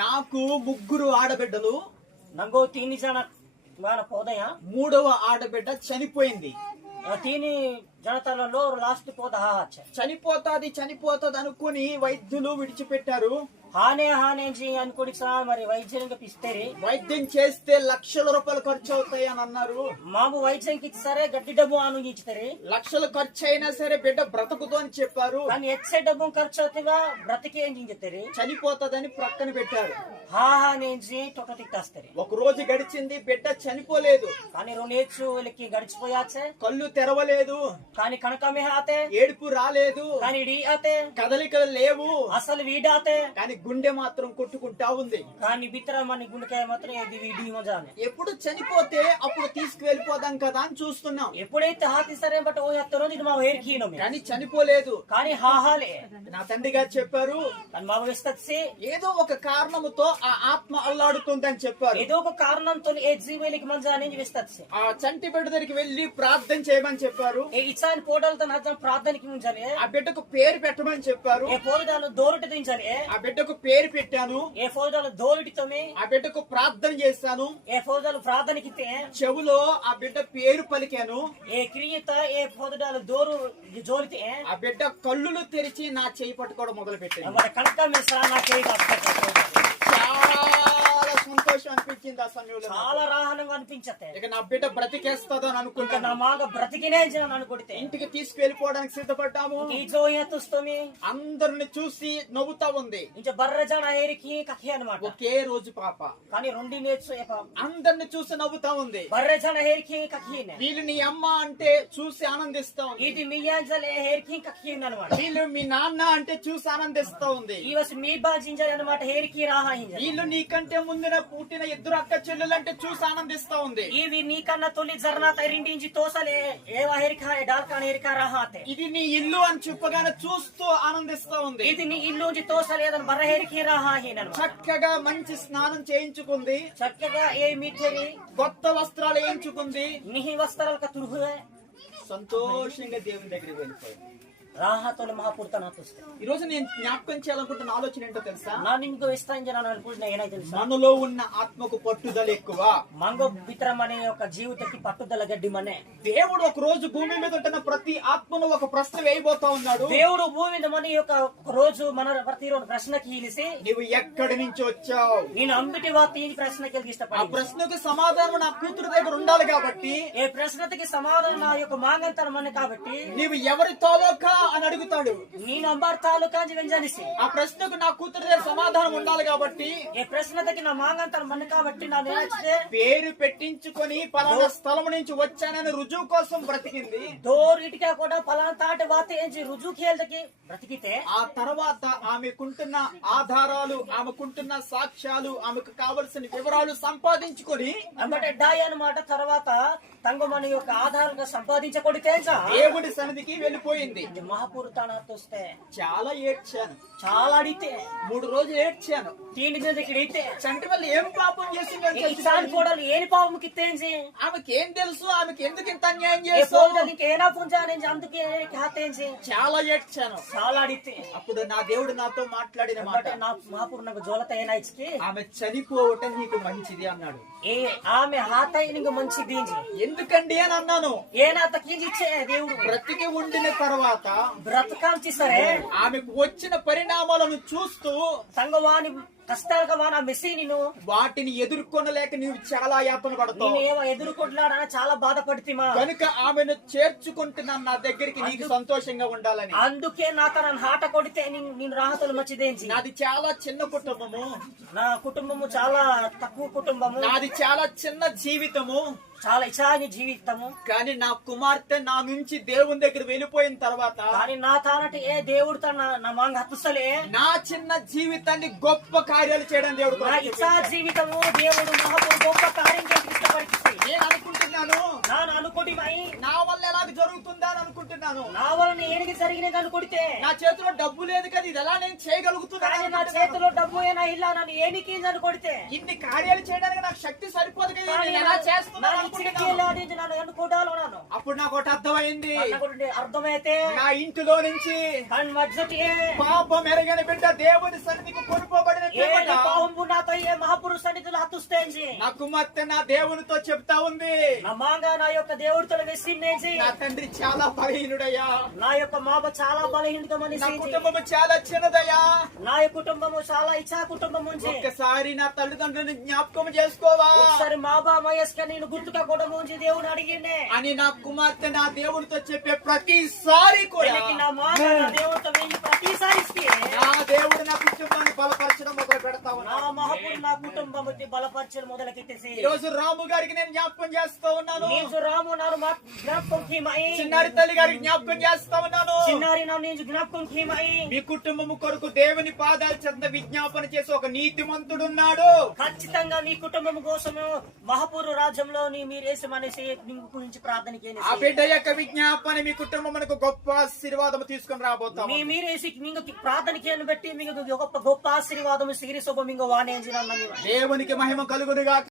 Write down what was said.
నాకు ముగ్గురు ఆడబిడ్డలు ನಂಗೋ ತೀನಿ ಜನ ಮಾನ ಪೋದಯ మూడవ ఆడబిడ్డ చనిపోయింది ತೀನಿ జనతలలో లాస్ట్ హాచ్ చనిపోతాది చనిపోతాది అనుకుని వైద్యులు విడిచిపెట్టారు. హానే హానే సా మరి వైద్యునికి పిస్తేరి వైద్యం చేస్తే లక్షల రూపాయలు ఖర్చు అవుతాయి అని అన్నారు. మాము వైద్యంకి సరే గడ్డి డబ్బు అను ఇచ్చితేరి లక్షలు ఖర్చు అయినా సరే బిడ్డ బ్రతకుదు అని చెప్పారు. కానీ ఎచ్చే డబ్బు ఖర్చు అవుతుందా బ్రతికి ఏం చెప్తారు చనిపోతాదని ప్రక్కన పెట్టారు. హా హా నేంచి తొక్క తిట్టేస్తారు. ఒక రోజు గడిచింది బిడ్డ చనిపోలేదు. కానీ రెండేచ్చు వీళ్ళకి గడిచిపోయాచే కళ్ళు తెరవలేదు. కానీ కనకమే ఆతే ఏడుపు రాలేదు. కానీ ఇడి ఆతే కదలికలు లేవు. అసలు వీడాతే? కానీ గుండె మాత్రం కొట్టుకుంటా ఉంది. కానీ బిత్తర మన గుండెకాయ మాత్రం ఇది వీడి మజానే? ఎప్పుడు చనిపోతే అప్పుడు తీసుకువెళ్ళిపోదాం కదా అని చూస్తున్నాం. ఎప్పుడైతే హాతి సరే బట్ ఓ ఎత్త రోజు ఇది మా వేరుకీనమే కానీ చనిపోలేదు. కానీ హాహాలే. నా తండ్రి గారు చెప్పారు. మా విస్తత్సి ఏదో ఒక కారణముతో ఆ ఆత్మ అల్లాడుతుందని చెప్పారు. ఏదో ఒక కారణంతో ఏ జీవులకి మంజా విస్తత్సి ఆ చంటి బిడ్డ దగ్గరికి వెళ్ళి ప్రార్థన చేయమని చెప్పారు. ఏ ఇచ్చాని పోటలతో నచ్చం ప్రార్థనకి ఉంచాలి ఆ బిడ్డకు పేరు పెట్టమని చెప్పారు. ఏ పోదాలు దోరుటి దించాలి ఆ బిడ్డకు పేరు పెట్టాను. ఏ ఫోదాలు దోరుటితోమి ఆ బిడ్డకు ప్రార్థన చేశాను. ఏ ఫోదాలు ప్రార్థనకి చెవులో ఆ బిడ్డ పేరు పలికాను. ఏ క్రియత ఏ ఫోదాలు దోరు జోలితే. ఆ బిడ్డ కళ్ళులు తెరిచి నా చేయి పట్టుకోవడం మొదలు పెట్టింది మన కనక మిశ్రా నాకే చాలా ఆ సమయంలో నాకు. చాలా రాహనంగా అనిపించతే ఇక నా బిడ్డ బ్రతికేస్తుందని ఇంకా అనుకుంటున్నా నా మాగ బ్రతికినే జనం అనుకుంటే. ఇంటికి తీసుకెళ్ళిపోవడానికి సిద్ధపడ్డాము. తుస్తోమి అందరిని చూసి నవ్వుతా ఉంది. ఇంచ బర్ర జన ఏరికి కఖి అనమాట ఒకే రోజు పాప. కానీ రెండు నేర్చు. అందరిని చూసి నవ్వుతా ఉంది. బర్రె జన ఏరికి కఖినే వీళ్ళు నీ అమ్మ అంటే చూసి ఆనందిస్తా ఉంది. ఇది మీ యాంజల్ హేరికి కఖి అనమాట వీళ్ళు మీ నాన్న అంటే చూసి ఆనందిస్తా ఉంది. ఈ వస్ మీ బాజింజల్ అనమాట హేరికి రాహా వీళ్ళు నీకంటే ముందున పుట్టిన ఇద్దరు అక్క చెల్లెలంటే చూసి ఆనందిస్తా ఉంది. ఇవి నీకన్నా తొలి జర్నా తరిండించి తోసలే ఏవా హేరిక డాల్కాన్ హేరిక రాహాతే. ఇది నీ ఇల్లు అని చెప్పగానే చూస్తూ ఆనందిస్తా ఉంది. ఇది నీ ఇల్లు నుంచి తోసలేదని బర్ర హేరికి రాహా అనమాట చక్కగా మంచి స్నానం చేయించుకుంది. చక్కగా ఏ మీఠేరి కొత్త వస్త్రాలు వేయించుకుంది. మిహి వస్త్రాలకు తురుహువే. సంతోషంగా దేవుని దగ్గరికి వెళ్ళిపోయింది. రాహతోని మహాపుర్తన తుస్తే ఈ రోజు నేను జ్ఞాపకం చేయాలనుకుంటున్న ఆలోచన ఏంటో తెలుసా? నా నిమ్కు విస్తారించిన అనుకుంటున్నా ఏనైతే తెలుసా? మనలో ఉన్న ఆత్మకు పట్టుదల ఎక్కువ. మంగో బిత్రం అనే ఒక జీవితకి పట్టుదల గడ్డి మనే. దేవుడు ఒక రోజు భూమి మీద ఉంటున్న ప్రతి ఆత్మను ఒక ప్రశ్న వేయబోతా ఉన్నాడు. దేవుడు భూమి మీద మన యొక్క ఒక రోజు మన ప్రతిరోజు ప్రశ్నకి ఇలిసి నువ్వు ఎక్కడి నుంచి వచ్చావు? నేను అంబిటి వార్త ఈ ప్రశ్నకి ఆ ఇష్టపడి ప్రశ్నకు సమాధానం నా కూతురు దగ్గర ఉండాలి కాబట్టి ఏ ప్రశ్నకి సమాధానం నా యొక్క మాంగంతరం అని కాబట్టి నీవు ఎవరి తోలోక అని అడుగుతాడు. నేను అంబార్ తాలూకా వెంజనిసి ఆ ప్రశ్నకు నా కూతురు దగ్గర సమాధానం ఉండాలి కాబట్టి ఏ ప్రశ్నకి నా మాంగంతరం మన కాబట్టి నా నేర్చితే పేరు పెట్టించుకొని పలానా స్థలం నుంచి వచ్చానని రుజువు కోసం బ్రతికింది. డోర్ ఇటుక కూడా పలానా తాటి వాత ఏంచి రుజువు కేళ్ళకి బ్రతికితే ఆ తర్వాత ఆమెకుంటున్న ఆధారాలు ఆమెకుంటున్న సాక్ష్యాలు ఆమెకు కావలసిన వివరాలు సంపాదించుకొని అంటే డాయ్ అన్నమాట. తర్వాత తంగ మన యొక్క ఆధారంగా సంపాదించకొడితే దేవుడి సన్నిధికి వెళ్ళిపోయింది. మహాపురుతాన వస్తే చాలా ఏడ్చాను. చాలా అడిగితే మూడు రోజులు ఏడ్చాను. తీని మీద ఇక్కడ అయితే చంటి వల్ల ఏం పాపం చేసింది. కోడలు ఏని పాపం కిత్తేంచి ఆమెకి ఏం తెలుసు? ఆమెకి ఎందుకు ఇంత అన్యాయం ఏ చేస్తావు ఏనా అందుకే చాలా ఏడ్చాను. చాలా అడిగితే. అప్పుడు నా దేవుడు నాతో మాట్లాడిన మాట. నా మహాపురు నాకు జోలత ఏనాయిచ్కి ఆమె చనిపోవటం నీకు మంచిది అన్నాడు. ఏ ఆమె హాతై నీకు మంచి దీంచి ఎందుకండి అని అన్నాను. ఏనా ఇచ్చే దేవుడు? బ్రతికి ఉండిన తర్వాత బ్రతకాల్చి సరే. ఆమెకు వచ్చిన పరిణామాలను చూస్తూ సంగవాని కష్టాలుగా వాన మెస్సి నేను వాటిని ఎదుర్కొనలేక నీవు చాలా యాతన పడతావు. ఏమో ఎదుర్కొంటున్నాడా చాలా బాధపడితిమా కనుక ఆమెను చేర్చుకుంటున్నాను నా దగ్గరికి నీకు సంతోషంగా ఉండాలని. అందుకే నా తన హాట కొడితే నేను నేను రాహతులు మంచిదేంచి నాది చాలా చిన్న కుటుంబము. నా కుటుంబము చాలా తక్కువ కుటుంబము. నాది చాలా చిన్న జీవితము. చాలా ఇచ్చాని జీవితము. కానీ నా కుమార్తె నా నుంచి దేవుని దగ్గర వెళ్ళిపోయిన తర్వాత కానీ నా తానటి ఏ దేవుడు తన నా మాంగ హత్తుసలే నా చిన్న జీవితాన్ని గొప్ప కార్యాలు చేయడం దేవుడు నా ఇచ్చా జీవితము దేవుడు మహాపు గొప్ప కార్యం చేసి నేను అనుకుంటున్నాను. నాను అనుకోటి మై నా వల్ల ఎలాగ జరుగుతుందా అని అనుకుంటున్నాను. నా వలన ఏనికి జరిగినది అనుకుంటే నా చేతిలో డబ్బు లేదు కదా ఇది ఎలా నేను చేయగలుగుతున్నాను నా. చేతిలో డబ్బు అయినా ఇలా నన్ను ఏనికి అనుకొడితే ఇన్ని కార్యాలు చేయడానికి నాకు శక్తి సరిపోదు కదా నేను ఎలా చేస్తున్నాను అనుకోవడాలు అప్పుడు నాకు ఒకటి అర్థమైంది. అర్థమైతే నా ఇంటిలో నుంచి పాపం ఎరగని బిడ్డ దేవుని సన్నిధికి కొనుకోబడిన ఏ పిమ్మట పాపము నా వస్తేంజి నా కుమార్తె నా దేవునితో చెప్తా ఉంది. నా మాంగ నా యొక్క దేవుడితో వెసిండేంజి నా తండ్రి చాలా బలహీనుడయ్యా. నా యొక్క మామ చాలా బలహీనగా నా కుటుంబము చాలా చిన్నదయ్యా. నా యొక్క కుటుంబము చాలా ఇచ్చా కుటుంబం ఉంది. ఒక్కసారి నా తల్లిదండ్రులను జ్ఞాపకం చేసుకోవా? ఒకసారి మా మహేష్క నేను గుర్తుగా కూడా ఉంచి దేవుని అడిగిండే. అని నా కుమార్తె నా దేవునితో చెప్పే ప్రతిసారి కూడా. నా మాట నా దేవుడితో ప్రతిసారి నా దేవుడు నా కుటుంబాన్ని బలపరచడం పెడతా నా ఉన్నా మహాపురు నా కుటుంబం బలపరచడం మొదలకెట్టేసి ఈ రోజు రాము గారికి నేను జ్ఞాపకం చేస్తా ఉన్నాను. నీజు రాము నాను మా జ్ఞాపకం కీమై చిన్నారి తల్లి గారికి జ్ఞాపకం చేస్తా ఉన్నాను. చిన్నారి నా నీజు జ్ఞాపకం కీమై మీ కుటుంబము కొరకు దేవుని పాదాల చెంత విజ్ఞాపన చేసి ఒక నీతిమంతుడున్నాడు ఖచ్చితంగా మీ కుటుంబం కోసము మహాపూర్వ రాజ్యంలో నీ మీరు వేసమనేసి నీ గురించి ప్రార్థన ఆ చేయండి బిడ్డ యొక్క విజ్ఞాపన మీ కుటుంబమునకు గొప్ప ఆశీర్వాదం తీసుకొని రాబోతాం మీ మీరేసి మీకు ప్రార్థన చేయని బట్టి మీకు గొప్ప గొప్ప ఆశీర్వాదం సిగిరి శుభం మీకు దేవునికి మహిమ కలుగునుగా